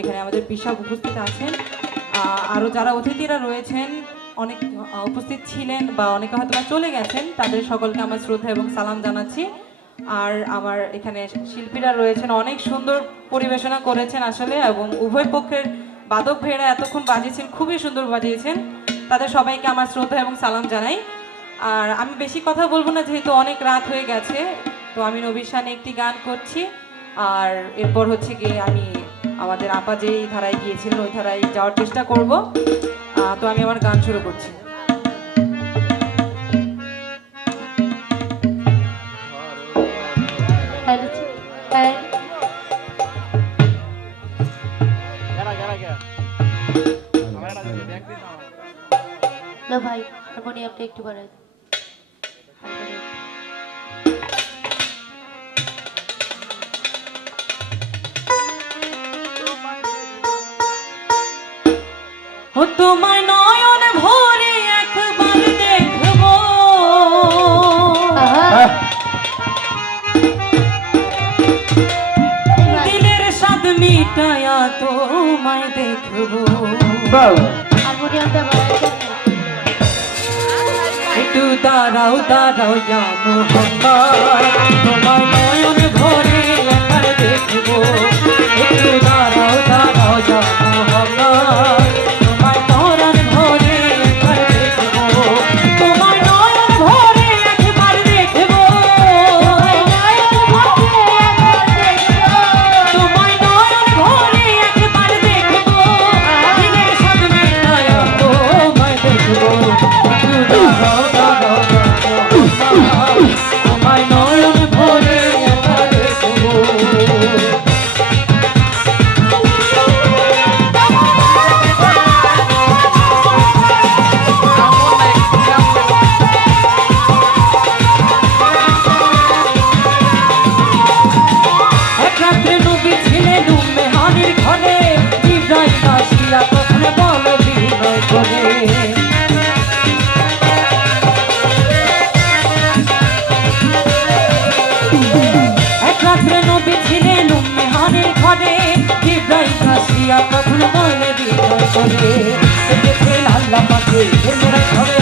এখানে আমাদের পিসাব উপস্থিত আছেন। আরও যারা অতিথিরা রয়েছেন, অনেক উপস্থিত ছিলেন বা অনেকে হয়তো চলে গেছেন, তাদের সকলকে আমার শ্রদ্ধা এবং সালাম জানাচ্ছি। আর আমার এখানে শিল্পীরা রয়েছেন, অনেক সুন্দর পরিবেশনা করেছেন আসলে, এবং উভয় পক্ষের বাদক ভাইয়েরা এতক্ষণ বাজিয়েছেন, খুবই সুন্দর বাজিয়েছেন। তাদের সবাইকে আমার শ্রদ্ধা এবং সালাম জানাই। আর আমি বেশি কথা বলব না, যেহেতু অনেক রাত হয়ে গেছে, তো আমি নবীর শানে একটি গান করছি। আর এরপর হচ্ছে গিয়ে আমি আমাদের আপা যেই ধারায় গিয়েছিলেন, ওই ধারায় যাওয়ার চেষ্টা করব। তো আমি আমার গান শুরু করছি। ভাই হারমোনিয়ামটা একটু বাড়াই ও তোমায় নয়ন ভরে একবার দেখব। দিলের স্বাদ মিটায়া তোমায় দেখব। একটু দাঁড়াও দাঁড়াও জানো তোমায় নয়ন ভরে একবার দেখব। একটু আসিয়া মনে বিনয় করে দেখেন আল্লাহ পাকে মেরা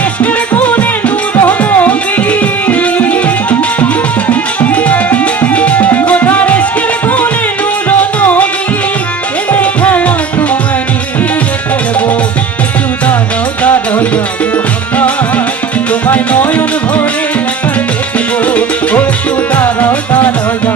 দাঁড়াও দাঁড়াও ইয়া মুহাম্মদ তোমায় নয়ন ভরে দেখব। ও একটু দাঁড়াও দাঁড়াও ইয়া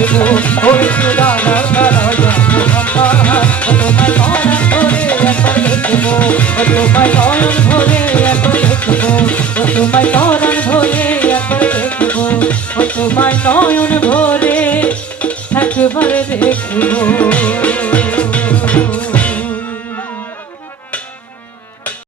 যাব ওরে দাদা সারা যাব আমার তোমার অনেক ধরে এখন দেখব, ও তোমার অনেক ধরে এখন দেখব, ও তোমার অনেক ধরে এখন দেখব ও তোমার নয়ন ভরে একবার দেখব।